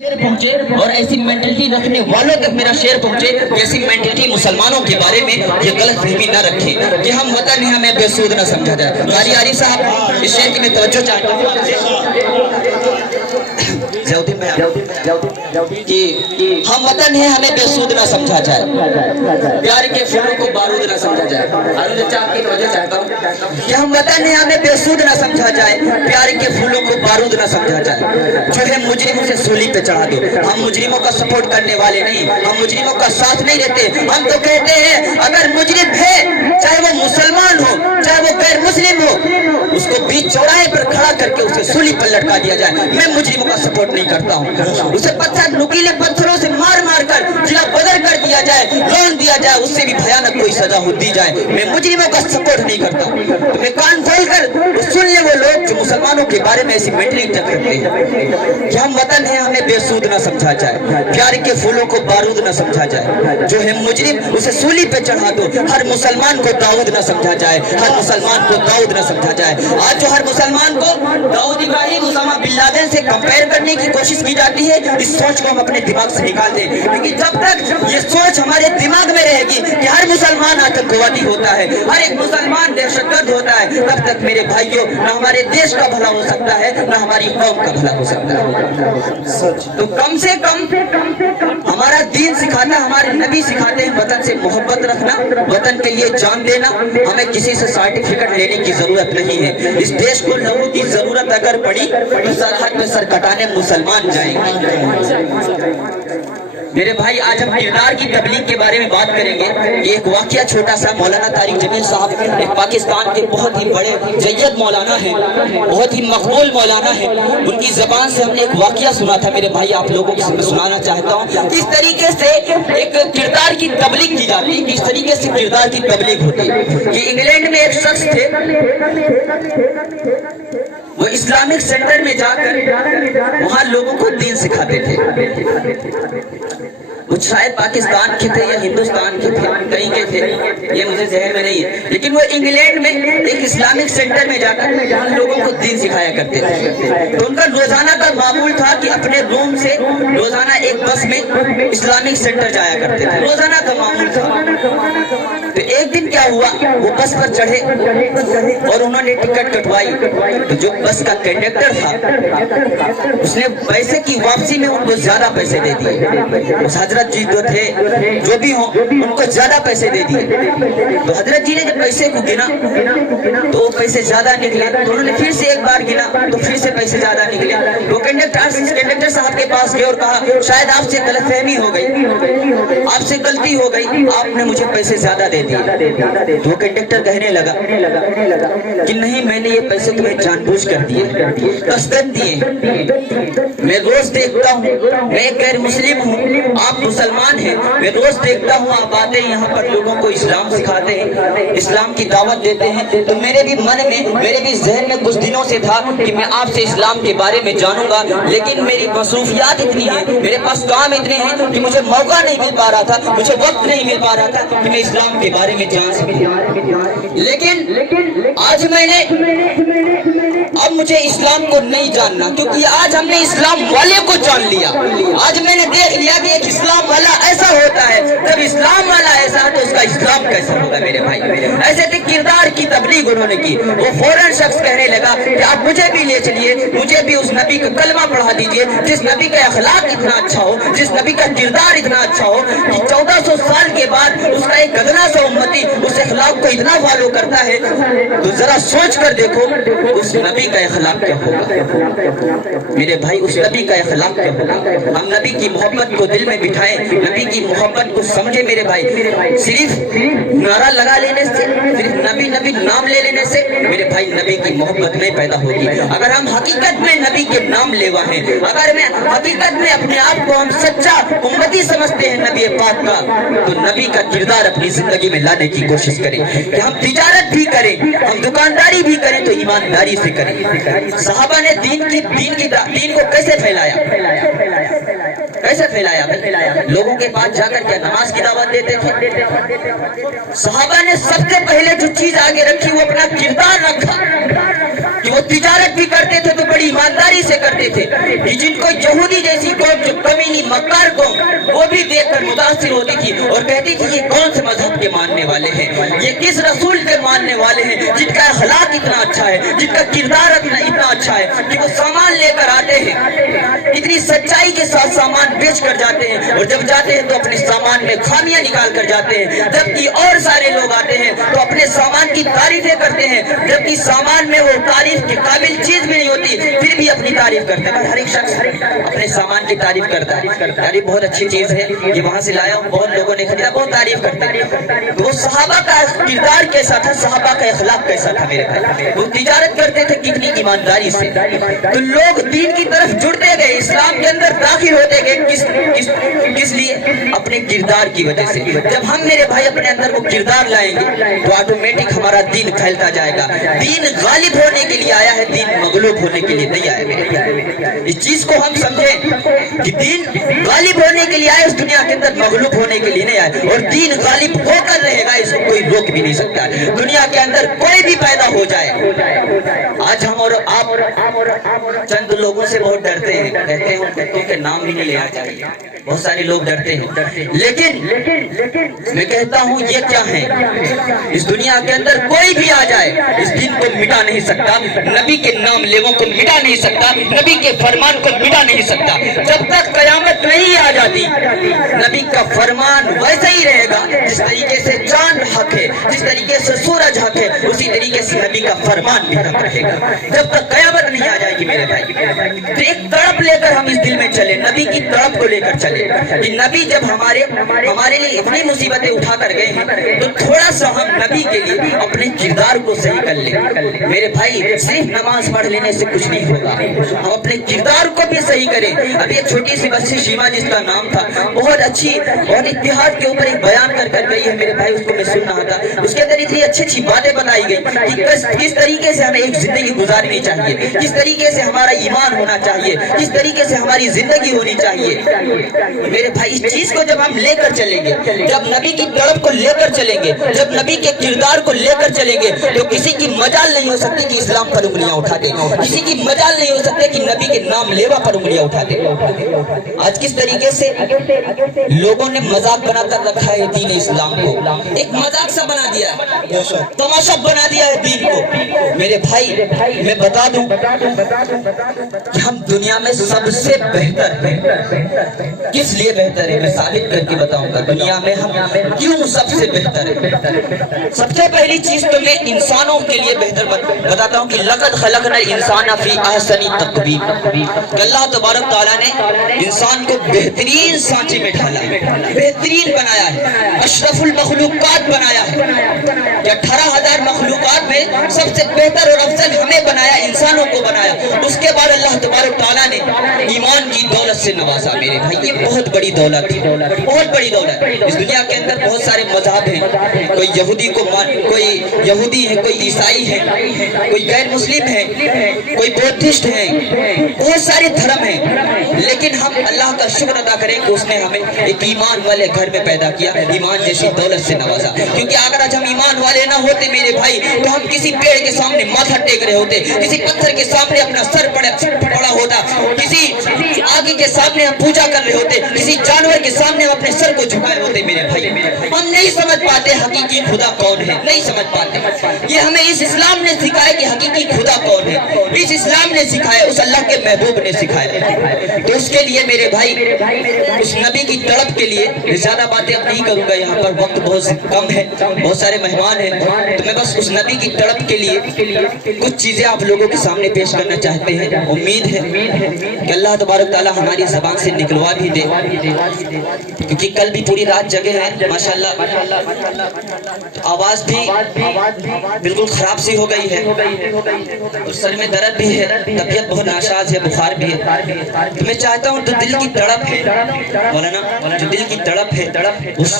पहुंचे और ऐसी मेंटलिटी रखने वालों तक मेरा शेर पहुंचे जैसी मेंटलिटी मुसलमानों के बारे में ये गलत फहमी न रखे कि हम वतन है हमें बेसूद न समझा जाए। कारी आरी साहब इस शेर की मैं तवज्जो चाहता हूँ कि हम वतन है हमें बेसूद न समझा जाए, प्यार के फूलों को बारूद न समझा जाए। की तवज्जो चाहता हूँ कि हम वतन है हमें बेसूद न समझा जाए, प्यार के फूलों को बारूद न समझा जाए। जो है मुजरिमों से सूली पे चढ़ा दो। हम मुजरिमों का सपोर्ट करने वाले नहीं, हम मुजरिमों का साथ नहीं देते। हम तो कहते हैं अगर मुजरिम है चाहे वो मुसलमान हो चाहे वो गैर मुस्लिम हो, उसको बीच चौराहे पर खड़ा करके उसे सूली पर लटका दिया जाए। मैं मुजरिमों का सपोर्ट नहीं करता हूँ। उसे पत्थर नुकीले पत्थरों से मार मार कर जिला बदर कर दिया जाए, लोन दिया जाए, उससे भी भयानक कोई सजा हो दी जाए। मैं मुजरिमों का सपोर्ट नहीं करता हूँ। तो मैं कान खोल कर सुन ले वो लोग जो मुसलमानों के बारे में ऐसी मेंटलिटी रखते हैं कि हम वतन है हमें बेसूद न समझा जाए, प्यार के फूलों को बारूद न समझा जाए। जो है मुजरिम उसे सूली पे चढ़ा दो। हर मुसलमान को दाऊद न समझा जाए, हर मुसलमान को दाऊद न समझा जाए। आज जो हर मुसलमान को दाऊद इब्राहिम उसामा बिन लादेन से कंपेयर करने की कोशिश की जाती है, इस सोच को हम अपने दिमाग से निकाल दें। क्योंकि जब तक ये सोच हमारे दिमाग में रहेगी कि हर मुसलमान आतंकवादी होता है, हर एक मुसलमान दहशतगर्द होता है, तब तक मेरे भाइयों न हमारे देश का भला हो सकता है न हमारी कौम का भला हो सकता है। तो कम से कम हमारा दीन सिखाता, हमारे नबी सिखाते हैं वतन से मोहब्बत रखना, वतन के लिए जान देना। हमें किसी से सर्टिफिकेट लेने की जरूरत नहीं है। इस देश को लहू की जरूरत अगर पड़ी तो सरहद पे सर कटाने मुसलमान जाएंगे। मेरे भाई आज हम किरदार की तबलीग के बारे में बात करेंगे। एक वाकया छोटा सा, मौलाना तारिक जमील साहब एक पाकिस्तान के बहुत ही बड़े जय्यद मौलाना है, बहुत ही मकबूल मौलाना है। उनकी जबान से हमने एक वाकया सुना था मेरे भाई, आप लोगों को सुनाना चाहता हूँ। किस तरीके से एक किरदार की तबलीग की जाती है, किस तरीके से किरदार की तबलीग होती है। कि इंग्लैंड में एक शख्स थे, वो इस्लामिक सेंटर में जाकर वहाँ लोगों को दीन सिखाते थे। वो शायद पाकिस्तान के थे या हिंदुस्तान के थे, कहीं के थे, ये मुझे जहन में नहीं है। लेकिन वो इंग्लैंड में एक इस्लामिक सेंटर में जाकर उन लोगों को दीन सिखाया करते थे। तो उनका रोजाना का मामूल था कि अपने रूम से रोजाना एक बस में इस्लामिक सेंटर जाया करते थे, रोजाना का मामूल था। तो एक दिन क्या हुआ, वो बस पर चढ़े और उन्होंने टिकट कटवाई। तो जो बस का कंडक्टर था उसने पैसे की वापसी में उनको ज्यादा पैसे दे दिए। हजरत जी जो थे, जो भी हो, उनको ज्यादा पैसे दे दिए। तो हजरत जी ने जब पैसे को गिना तो वो पैसे ज्यादा निकले। तो उन्होंने फिर से एक बार गिना तो फिर से पैसे ज्यादा निकले। वो कंडक्टर साहब के पास गए और कहा शायद आपसे गलतफहमी हो गई, आपसे गलती हो गई, आपने मुझे पैसे ज्यादा दे दिए। तो कंडक्टर कहने लगा कि नहीं, मैंने ये पैसे तुम्हें जानबूझ कर दिए, कसदन दिए। मैं रोज देखता हूँ, मैं एक गैर मुस्लिम हूँ, आप मुसलमान हैं, मैं रोज देखता हूँ आप आते हैं यहाँ पर लोगों को इस्लाम सिखाते हैं, इस्लाम की दावत देते हैं। तो मेरे भी मन में, मेरे भी जहन में कुछ दिनों से था कि मैं आपसे इस्लाम के बारे में जानूंगा, लेकिन मेरी मसरूफियात इतनी है, मेरे पास काम इतने हैं कि मुझे मौका नहीं मिल पा रहा था, मुझे वक्त नहीं मिल पा रहा था कि मैं इस्लाम के बारे में जान सकूं। लेकिन आज अब मुझे इस्लाम को नहीं जानना, क्योंकि आज हमने इस्लाम वाले को जान लिया। आज मैंने देख लिया कि एक इस्लाम वाला ऐसा होता है। जब इस्लाम वाला ऐसा है तो उसका इस्लाम कैसा होगा मेरे भाई। ऐसे थे किरदार की तबलीग उन्होंने की। वो फौरन शख्स कहने लगा कि आप मुझे भी ले चलिए, मुझे भी उस नबी का कलमा पढ़ा दीजिए जिस नबी का अखलाक इतना अच्छा हो, जिस नबी का किरदार इतना अच्छा हो कि 1400 साल के बाद उसका एक गदना सा उम्मती उस अखलाक को इतना फॉलो करता है। तो जरा सोच कर देखो उस नबी का अखलाक क्या होगा मेरे भाई, उस नबी का अखलाक क्या होगा। हम नबी की मोहब्बत को दिल में बिठाएं, नबी की मोहब्बत को समझे मेरे भाई। सिर्फ नारा लगा लेने से, सिर्फ नबी नबी नाम ले लेने से मेरे भाई नबी की मोहब्बत नहीं पैदा होगी। अगर हम हकीकत में नबी के नाम लेवा हैं, अगर मैं हकीकत में अपने आप को हम सच्चा उम्मती समझते हैं नबी पाक का, तो नबी का किरदार अपनी जिंदगी में लाने की कोशिश करें। कि हम तिजारत भी करें, हम दुकानदारी भी करें तो ईमानदारी से करें। सहाबा ने दीन को कैसे फैलाया, कैसे फैलाया? लोगों के पास जाकर क्या नमाज की दावत देते थे? सहाबा ने सबसे पहले जो चीज आगे रखी वो अपना किरदार रखा कि वो तिजारत भी करते थे तो बड़ी ईमानदारी से करते थे। जिनको यहूदी जैसी कौम जो कमीनी मक्कार कौम, वो भी देखकर मुतासिर होती थी और कहती थी ये कौन से मजहब के मानने वाले हैं, ये किस रसूल के मानने वाले हैं जिनका अखलाक इतना अच्छा है, जिनका किरदार इतना अच्छा है कि वो सामान लेकर आते हैं, इतनी सच्चाई के साथ सामान बेच कर जाते हैं और जब जाते हैं तो अपने सामान में खामियां निकाल कर जाते हैं, जबकि और सारे लोग आते हैं तो अपने सामान की तारीफें करते हैं, जबकि सामान में वो तारीफ के काबिल चीज भी नहीं होती फिर भी अपनी तारीफ करते हैं। हर एक शख्स अपने सामान की तारीफ करता है, यानी बहुत अच्छी चीज है, ये वहां से लाया हूं, बहुत लोगों ने खरीदा, बहुत तारीफ करते हैं। तो वो सहाबा का किरदार कैसा था, सहाबा का इखलाक कैसा था मेरे भाई, वो तिजारत करते थे कितनी ईमानदारी से, तो लोग दीन की तरफ जुड़ते गए, इस्लाम के अंदर दाखिल होते गए, किस लिए, अपने किरदार की वजह से। जब हम मेरे भाई अपने अंदर वो किरदार लाएंगे तो ऑटोमेटिक हमारा दीन फैलता जाएगा। दीन गालिब होने के लिए आया है, दीन मगलूब होने के लिए नहीं आया मेरे भाई। इस चीज को हम समझें कि दीन गालिब होने के लिए आया, इस दुनिया के अंदर मगलूब होने के लिए नहीं आया, और दीन गालिब होकर रहेगा, इसको कोई रोक भी नहीं सकता। दुनिया के अंदर कोई भी पैदा हो जाए, आज हम और आप चंद लोगों से बहुत डरते हैं, कहते हैं उन के नाम भी नहीं लेना चाहिए, बहुत सारे लोग डरते हैं, लेकिन मैं कहता हूं ये क्या है, इस दुनिया के अंदर कोई भी आ जाए इस दिन को मिटा नहीं सकता, नबी के नाम लेवों को मिटा नहीं सकता, नबी के फरमान को मिटा नहीं सकता। जब तक कयामत नहीं आ जाती नबी का फरमान वैसे ही रहेगा, जिस तरीके से चांद हक है, जिस तरीके से सूरज हक है, उसी तरीके से नबी का फरमान भी हक रहेगा, जब तक कयामत नहीं आ जाएगी मेरे भाई। तो एक तड़प लेकर हम इस दिल में चले, नबी की तड़प को लेकर चले कि नबी जब हमारे लिए इतनी मुसीबतें उठा कर गए हैं तो थोड़ा सा हम नबी के लिए अपने किरदार को सही कर ले मेरे भाई। सिर्फ नमाज पढ़ लेने से कुछ नहीं होगा, हम अपने किरदार को भी सही करें। अभी एक छोटी सी बच्ची शीमा जिसका नाम था, बहुत अच्छी और इतिहाद के ऊपर एक बयान कर गई है मेरे भाई, उसको मैं सुन रहा था, उसके अंदर इतनी अच्छी बातें बताई गई कि किस तरीके से हमें एक जिंदगी गुजारनी चाहिए, किस तरीके से हमारा ईमान होना चाहिए, किस तरीके से हमारी जिंदगी होनी चाहिए मेरे भाई। इस चीज को जब हम लेकर चलेंगे, जब नबी की तड़प को लेकर चलेंगे, जब नबी के किरदार को लेकर चलेंगे, तो किसी की मजाल नहीं हो सकती कि इस्लाम पर उंगलियां उठा दे, किसी की मजाल नहीं हो सकती कि नबी के नाम लेवा पर उंगलियां उठा दे। आज किस तरीके से लोगों ने मजाक बनाकर रखा है दीन इस्लाम को, एक मजाक सा बना दिया है, तमाशा बना दिया है दीन को मेरे भाई। मैं बता दूं कि हम दुनिया में सबसे बेहतर हैं। किस लिए बेहतर है मैं साबित करके बताऊंगा, दुनिया में हम क्यों सबसे बेहतर है। सबसे पहली चीज तो मैं इंसानों के लिए बेहतर बताता हूं कि लक़द ख़लक़नल इंसान फी अहसनी तक़वीम, अल्लाह तबारक तआला ने इंसान को बेहतरीन सांचे में ढाला है, बेहतरीन बनाया है, अशरफुल मखलूक़ात बनाया है। 18,000 मखलूक़ात में सबसे बेहतर और अफजल हमें बनाया, इंसानों को बनाया। उसके बाद अल्लाह तबारक तआला ने ईमान की दौलत से नवाजा मेरे भाई, ये बहुत बड़ी दौलत है, बहुत बड़ी दौलत। इस दुनिया के अंदर बहुत सारे मज़हब हैं, कोई यहूदी है, कोई ईसाई है, कोई गैर मुस्लिम है, कोई बौद्धिस्ट है, बहुत सारे धर्म हैं, लेकिन हम अल्लाह का शुक्र अदा करें कि उसने हमें एक ईमान वाले घर में पैदा किया, ईमान जैसी दौलत से नवाजा। क्योंकि अगर आज हम ईमान वाले ना होते मेरे भाई तो हम किसी पेड़ के सामने माथा टेक रहे होते, किसी पत्थर के सामने अपना सर पड़ा होता, किसी आगे के सामने हम पूजा कर रहे होते, किसी जानवर के सामने हम अपने सर को झुकाए होते मेरे भाई। हम नहीं समझ पाते हकीकी खुदा कौन है, नहीं समझ पाते। ये हमें इस इस्लाम ने सिखाया कि हकीकी खुदा कौन है, इस इस्लाम ने सिखाया, उस अल्लाह के महबूब ने सिखाया। तो उसके लिए मेरे भाई, उस नबी की तड़प के लिए ज्यादा बातें अब नहीं करूंगा, यहाँ पर वक्त बहुत कम है, बहुत सारे मेहमान हैं, तो मैं बस उस नबी की तड़प के लिए कुछ चीजें आप लोगों के सामने पेश करना चाहते हैं। उम्मीद है कि अल्लाह तबारक तआला हमारी ज़बान से निकलवा भी दे, क्योंकि कल भी पूरी रात जगे हैं माशाल्लाह, तो आवाज़ भी बिल्कुल ख़राब सी हो गई है, और सर में दर्द भी है, तबीयत बहुत नाशाज है, बुखार भी है। तो मैं चाहता हूँ जो दिल की तड़प है मौलाना, जो दिल की तड़प है, उस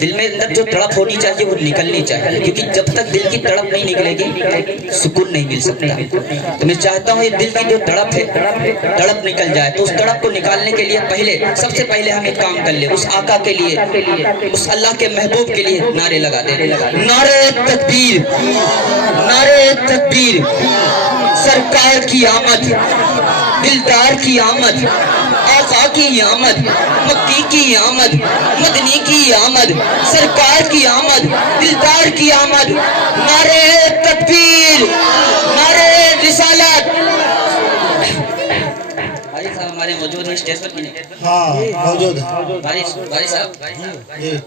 दिल में अंदर जो तड़प होनी चाहिए वो निकलनी चाहिए, क्योंकि जब तक दिल की तड़प नहीं निकलेगी सुकून नहीं मिल सकता। तो मैं चाहता हूँ ये दिल की जो तड़प है, तड़प निकल जाए। तो उस तड़प को निकालने के लिए सबसे पहले हम एक काम कर ले, उस आका के लिए, उस अल्लाह के महबूब के लिए नारे लगा दे, नारे तकबीर, नारे तकबीर, सरकार की आमद, दिलदार की आमद, آقا کی آمد، مکی کی آمد، مدنی کی آمد، سرکار کی آمد، دلدار کی آمد، نعرہ تکبیر، نعرہ رسالت۔ بھائی صاحب ہمارے موجود ہیں اسٹیج پر کی نہیں؟ ہاں موجود ہے۔ بھائی صاحب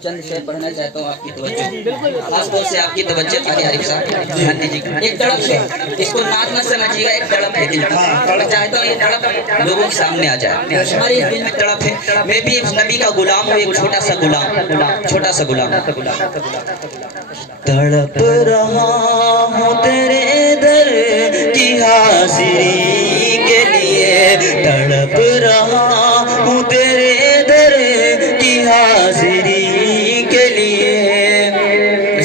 چند شعر پڑھنا چاہتا ہوں آپ کی توجہ، خاص طور سے آپ کی توجہ قاری عارف صاحب دھیان دیجیے۔ ایک تڑپ ہے، اس کو نعت مت سمجھیے گا، ایک تڑپ ہے دل کا۔ میں چاہتا ہوں یہ تڑپ لوگوں کے سامنے آ جائے۔ ہمارے اس دل میں تڑپ ہے، میں بھی ایک نبی کا غلام ہوں، ایک چھوٹا سا غلام، چھوٹا سا غلام۔ تڑپ رہا ہوں تیرے در کی حاضری کے لیے، تڑپ رہا ہوں تیرے در کی حاضری کے لیے۔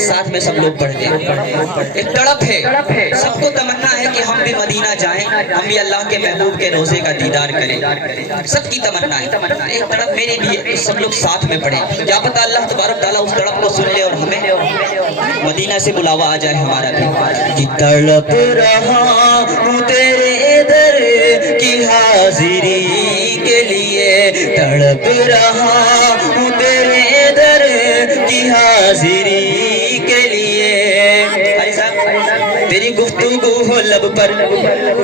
ساتھ میں سب لوگ پڑھ دیں۔ ایک تڑپ ہے، سب کو تمنا ہے کہ ہم بھی مدینہ جائیں، ہم بھی اللہ کے محبوب کے روزے کا دیدار کریں، سب کی تمنا ہے۔ ایک تڑپ میرے لیے، سب لوگ ساتھ میں پڑھیں، کیا پتہ اللہ تبارک تعالیٰ اس تڑپ کو سن لے اور ہمیں مدینہ سے بلاوا آ جائے ہمارا بھی۔ تڑپ رہا ہوں تیرے در کی حاضری کے لیے، تڑپ رہا ہوں تیرے در کی حاضری کے لیے۔ تیری گفتگو ہو لب پر،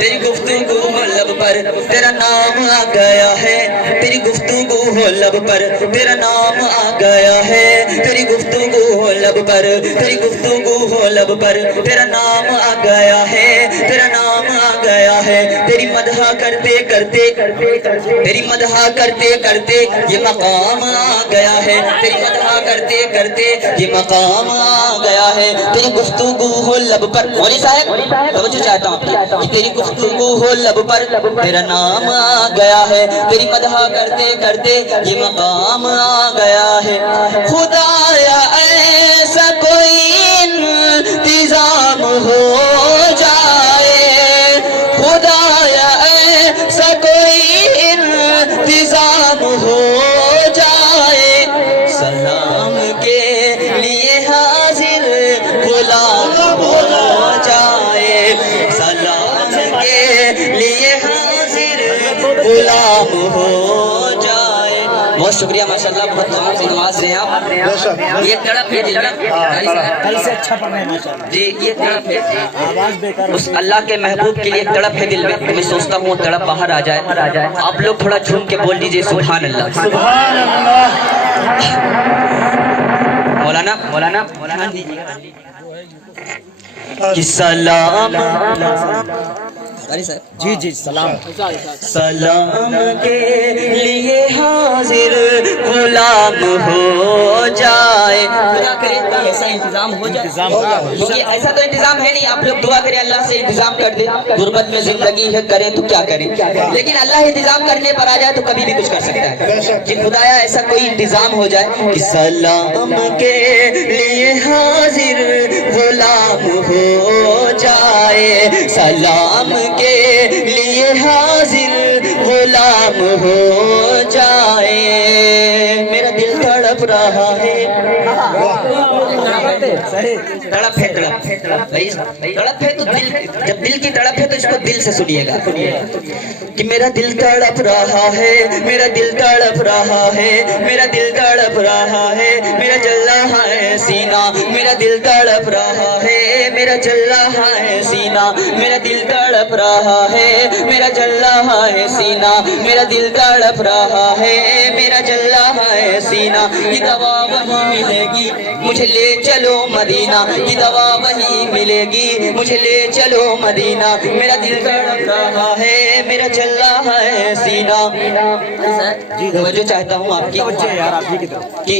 تیری گفتگو ہو لب پر، تیرا نام آ گیا ہے، تیری گفتگو ہو لب پر، تیرا نام آ گیا ہے، تیری گفتگو ہو لب پر، تیری گفتگو ہو لب پر، تیرا نام آ گیا ہے، تیرا نام آ گیا ہے۔ تیری مدح کرتے کرتے، تیری مدح کرتے کرتے یہ مقام آ گیا ہے، تیری مدح کرتے کرتے یہ مقام آ گیا ہے۔ تیری گفتگو ہو لب پر، مولی صاحب توجہ چاہتا ہوں آپ کی، تیری گفتگو ہو لب پر، تیرا نام آ گیا ہے، تیری مدح کرتے کرتے یہ مقام آ گیا ہے۔ خدایا ایسا کوئی انتظام ہو جائے، خدایا ایسا کوئی انتظام ہو جائے، سلام کے لیے حاضر غلام ہو جائے، سلام کے لیے حاضر غلام ہو جائے۔ بہت شکریہ ماشاءاللہ، بہت سے نواز رہے ہیں آپ۔ یہ تڑپ ہے دل میں، کل سے اچھا پڑھ رہے ہیں ماشاءاللہ جی، یہ تڑپ ہے آواز بیکار اس اللہ کے محبوب کے لیے، تڑپ ہے دل میں۔ میں سوچتا ہوں تڑپ باہر آ جائے۔ آپ لوگ تھوڑا جھوم کے بول دیجئے سبحان اللہ، سبحان اللہ۔ مولانا کہ سلام جی جی سلام، سلام کے لیے حاضر غلام ہو جائے۔ خدا کرے کہ ایسا انتظام ہو جائے، کیونکہ ایسا تو انتظام ہے نہیں۔ آپ لوگ دعا کریں اللہ سے انتظام کر دے، غربت میں زندگی ہے کریں تو کیا کریں، لیکن اللہ انتظام کرنے پر آ جائے تو کبھی بھی کچھ کر سکتا ہے۔ کہ خدایا ایسا کوئی انتظام ہو جائے کہ سلام کے لیے حاضر غلام ہو جائے، سلام کے لیے حاضر غلام ہو جائے۔ میرا دل تڑپ رہا ہے، تڑپ ہے، تڑپ ہے تو دل، جب دل کی تڑپ ہے تو اس کو دل سے سنیے گا کہ میرا دل تڑپ رہا ہے، میرا دل تڑپ رہا ہے، میرا دل تڑپ رہا ہے، میرا جل رہا ہے سینہ، میرا دل تڑپ رہا ہے، میرا جل رہا ہے سینہ، میرا دل تڑپ رہا ہے، میرا جل رہا ہے سینہ، میرا دل تڑپ رہا ہے، میرا جل رہا ہے سینہ۔ یہ دوا وہی ملے گی مجھے لے چلو مدینہ، یہ دوا وہی ملے گی مجھے لے چلو مدینہ، میرا دل تڑپ رہا ہے، میرا جل رہا ہے سینہ۔ توجہ چاہتا ہوں آپ کی کہ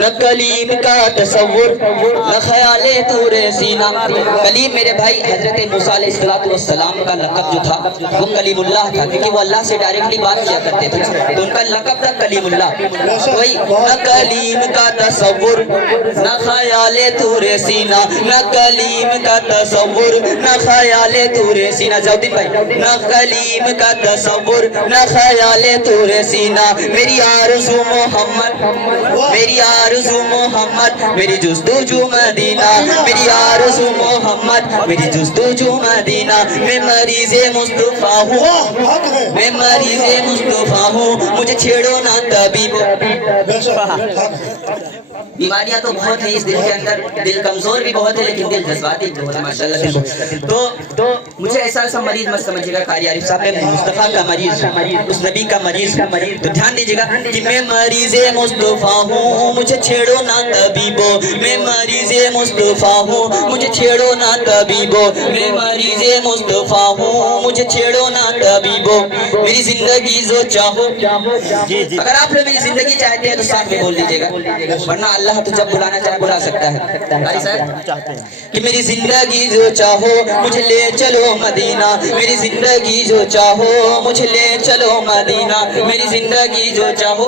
نہ کلیم کا تصور نہ خیال طور سینہ۔ کلیم میرے بھائی حضرت موسیٰ علیہ السلام کا لقب جو تھا وہ کلیم اللہ تھا، کیونکہ وہ اللہ سے ڈائریکٹلی بات کیا کرتے تھے، تو ان کا لقب تھا کلیم اللہ۔ وہی نہ کلیم کا تصور نہ خیال طور سینہ، نہ کلیم کا تصور نہ خیال طور سینہ۔ زودین بھائی نہ کلیم کا تصور نہ خیال طور سینہ، میری آرزو محمد मेरी आरज़ू मोहम्मद मेरी जुस्तजू मदीना मेरी आरज़ू मोहम्मद मेरी जुस्तजू मदीना मैं मरीज़े मुस्तफा हूँ मैं मरीज़े मुस्तफा हूँ मुझे छेड़ो ना तबीबो बीमारियां तो बहुत है इस दिल के अंदर दिल कमजोर भी बहुत है लेकिन दिल जज्बाती बहुत है माशाल्लाह से तो मुझे ऐसा मरीज मत समझिएगा कारी आरिफ साहब मैं मुस्तफा का मरीज उस नबी का मरीज तो ध्यान दीजिएगा कि मैं मरीज़े मुस्तफा हूँ मुझे छेड़ो ना तबीबो मैं मरीज़े मुस्तफा हूँ मुझे छेड़ो ना तबीबो मैं मरीज़े मुस्तफा हूँ मुझे छेड़ो ना तबीबो मेरी जिंदगी जो चाहो अगर आप लोग मेरी जिंदगी चाहते हैं तो साथ में बोल दीजिएगा वरना अल्लाह तो जब बुलाना चाहे बुला सकता है कि मेरी जिंदगी जो चाहो मुझे ले चलो मदीना मेरी जिंदगी जो चाहो मुझे ले चलो मदीना मेरी जिंदगी जो चाहो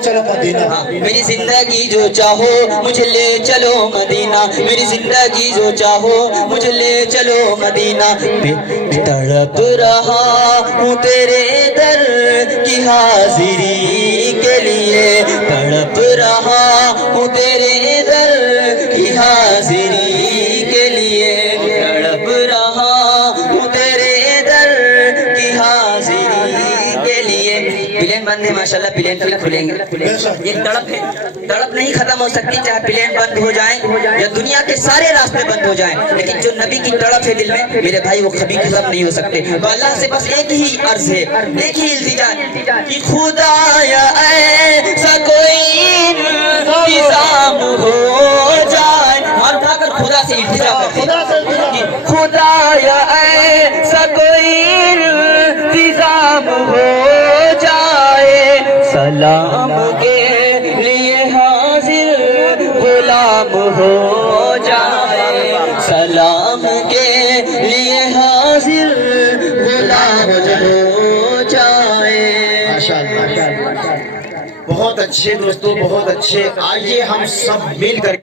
चलो मदीना मेरी जिंदगी जो चाहो मुझे ले चलो मदीना मेरी जिंदगी जो चाहो मुझे ले चलो मदीना तड़प रहा हूँ तेरे दर की हाजिरी के लिए तड़प रहा हूँ तेरे दर की हाजिरी के लिए तड़प रहा हूँ तेरे दर की हाजिरी के लिए प्लेन बंद है माशाल्लाह प्लेन फिर खुलेंगे ये तड़प है तड़प नहीं खत्म हो सकती चाहे प्लेन बंद हो जाए या दुनिया के सारे रास्ते बंद हो जाएं लेकिन जो नबी की तड़प है दिल में मेरे भाई वो कभी खत्म नहीं हो सकते तो अल्लाह से बस एक ही अर्ज है एक ही इल्तिजा कि खुदाया ऐसा कोई इंतजाम हो जाए हम उठाकर खुदा से इल्तिजा करते हैं खुदाया ऐसा कोई इंतजाम हो जाए सलाम के लिए हाजिर गुलाम हो जाए सलाम के लिए हाजिर गुलाम हो जाए बहुत अच्छे दोस्तों बहुत अच्छे आइए हम सब मिल कर